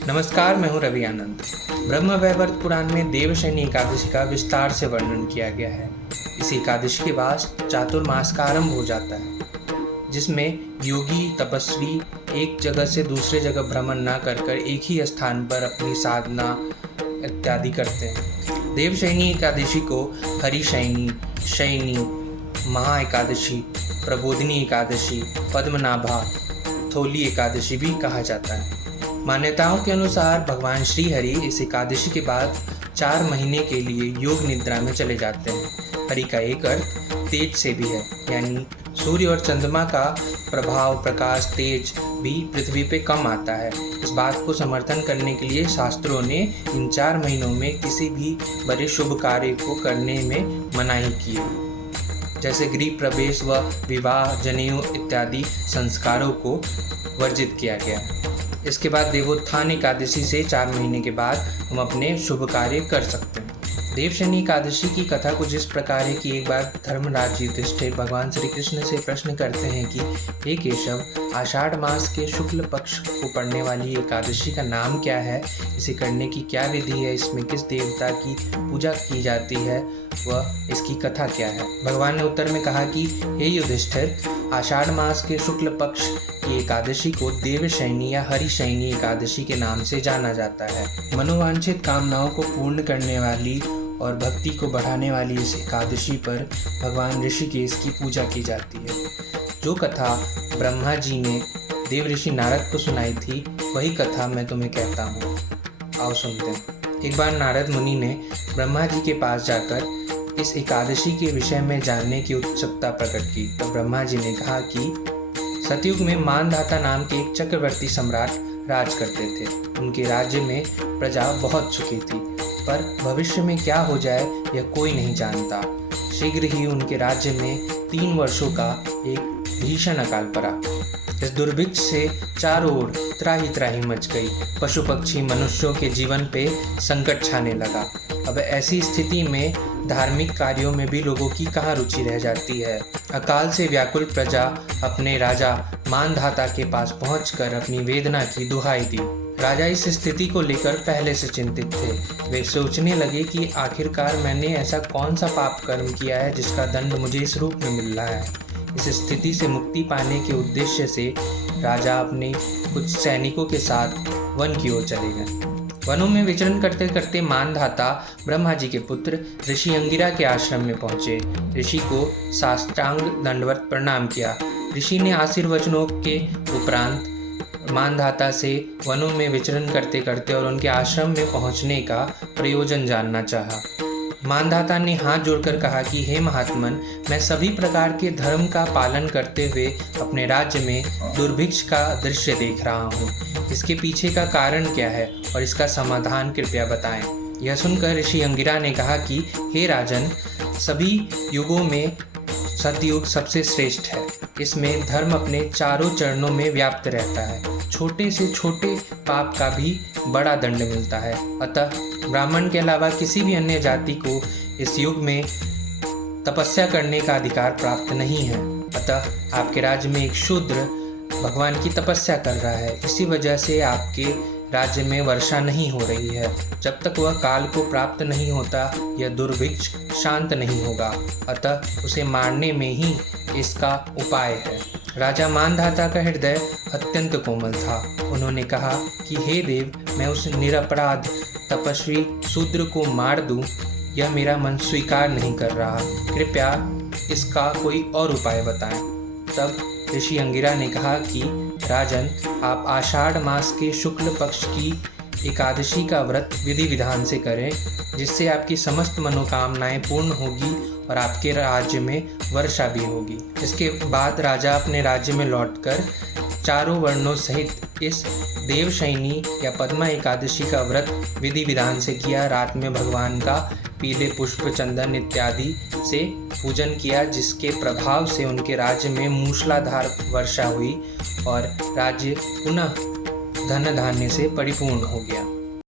नमस्कार, मैं हूँ रवि आनंद। ब्रह्म वैवर्त पुराण में देवशयनी एकादशी का विस्तार से वर्णन किया गया है। इस एकादशी के बाद चातुर्मास का आरंभ हो जाता है, जिसमें योगी तपस्वी एक जगह से दूसरे जगह भ्रमण न कर एक ही स्थान पर अपनी साधना इत्यादि करते हैं। देवशयनी एकादशी को हरिशयनी, शयनी, महा एकादशी, प्रबोधिनी एकादशी, पद्मनाभा, थोली एकादशी भी कहा जाता है। मान्यताओं के अनुसार भगवान श्री हरि इस एकादशी के बाद 4 महीने के लिए योग निद्रा में चले जाते हैं। हरि का एक अर्थ तेज से भी है, यानी सूर्य और चंद्रमा का प्रभाव, प्रकाश, तेज भी पृथ्वी पे कम आता है। इस बात को समर्थन करने के लिए शास्त्रों ने इन 4 महीनों में किसी भी बड़े शुभ कार्य को करने में मनाही की है, जैसे गृह प्रवेश व विवाह, जनेऊ इत्यादि संस्कारों को वर्जित किया गया है। इसके बाद देवोत्थान एकादशी से 4 महीने के बाद हम अपने शुभ कार्य कर सकते हैं। देवशयनी एकादशी की कथा कुछ इस प्रकार है कि एक बार धर्मराज युधिष्ठिर भगवान श्री कृष्ण से प्रश्न करते हैं कि हे केशव, आषाढ़ मास के शुक्ल पक्ष को पड़ने वाली एकादशी का नाम क्या है? इसे करने की क्या विधि है? इसमें किस देवता की पूजा की जाती है व इसकी कथा क्या है? भगवान ने उत्तर में कहा कि हे युधिष्ठिर, आषाढ़ मास के शुक्ल पक्ष की एकादशी को देवशयनी या हरिशयनी एकादशी के नाम से जाना जाता है। मनोवांछित कामनाओं को पूर्ण करने वाली और भक्ति को बढ़ाने वाली इस एकादशी पर भगवान ऋषिकेश की पूजा की जाती है। जो कथा ब्रह्मा जी ने देव ऋषि नारद को सुनाई थी, वही कथा मैं तुम्हें कहता हूँ। आओ सुनते हैं। एक बार नारद मुनि ने ब्रह्मा जी के पास जाकर इस एकादशी के विषय में जानने की उत्सुकता प्रकट की। तो ब्रह्मा जी ने कहा कि सतयुग में मानधाता नाम के एक चक्रवर्ती सम्राट राज करते थे। उनके राज्य में प्रजा बहुत सुखी थी, पर भविष्य में क्या हो जाए यह कोई नहीं जानता। शीघ्र ही उनके राज्य में 3 वर्षों का एक भीषण अकाल पड़ा। इस दुर्भिक्ष से चारों ओर त्राही त्राही मच गई। पशु पक्षी मनुष्यों के जीवन पे संकट छाने लगा। अब ऐसी स्थिति में धार्मिक कार्यों में भी लोगों की कहाँ रुचि रह जाती है। अकाल से व्याकुल प्रजा अपने राजा मानधाता के पास पहुंचकर अपनी वेदना की दुहाई दी। राजा इस स्थिति को लेकर पहले से चिंतित थे। वे सोचने लगे कि आखिरकार मैंने ऐसा कौन सा पाप कर्म किया है जिसका दंड मुझे इस रूप में मिल रहा है। इस स्थिति से मुक्ति पाने के उद्देश्य से राजा अपने कुछ सैनिकों के साथ वन की ओर चले गए। वनों में विचरण करते करते मानधाता ब्रह्मा जी के पुत्र ऋषि अंगिरा के आश्रम में पहुंचे। ऋषि को साष्टांग दंडवत प्रणाम किया। ऋषि ने आशीर्वचनों के उपरांत मानधाता से वनों में विचरण करते करते और उनके आश्रम में पहुंचने का प्रयोजन जानना चाहा। मानधाता ने हाथ जोड़कर कहा कि हे महात्मन, मैं सभी प्रकार के धर्म का पालन करते हुए अपने राज्य में दुर्भिक्ष का दृश्य देख रहा हूँ। इसके पीछे का कारण क्या है और इसका समाधान कृपया बताएं। यह सुनकर ऋषि अंगिरा ने कहा कि हे राजन, सभी युगों में सतयुग सबसे श्रेष्ठ है। इसमें धर्म अपने चारों चरणों में व्याप्त रहता है। छोटे से छोटे पाप का भी बड़ा दंड मिलता है। अतः ब्राह्मण के अलावा किसी भी अन्य जाति को इस युग में तपस्या करने का अधिकार प्राप्त नहीं है। अतः आपके राज्य में एक शूद्र भगवान की तपस्या कर रहा है। इसी वजह से आपके राज्य में वर्षा नहीं हो रही है। जब तक वह काल को प्राप्त नहीं होता, यह दुर्भिक्ष शांत नहीं होगा। अतः उसे मारने में ही इसका उपाय है। राजा मानधाता का हृदय अत्यंत कोमल था। उन्होंने कहा कि हे देव, मैं उस निरपराध तपस्वी शूद्र को मार दूं, यह मेरा मन स्वीकार नहीं कर रहा। कृपया इसका कोई और उपाय बताएं। तब ऋषि अंगिरा ने कहा कि राजन, आप आषाढ़ मास के शुक्ल पक्ष की एकादशी का व्रत विधि विधान से करें, जिससे आपकी समस्त मनोकामनाएं पूर्ण होगी और आपके राज्य में वर्षा भी होगी। इसके बाद राजा अपने राज्य में लौटकर चारों वर्णों सहित इस देवशयनी या पद्मा एकादशी का व्रत विधि विधान से किया। रात में भगवान का पीले पुष्प, चंदन इत्यादि से पूजन किया, जिसके प्रभाव से उनके राज्य में मूसलाधार वर्षा हुई और राज्य पुनः धन धान्य से परिपूर्ण हो गया।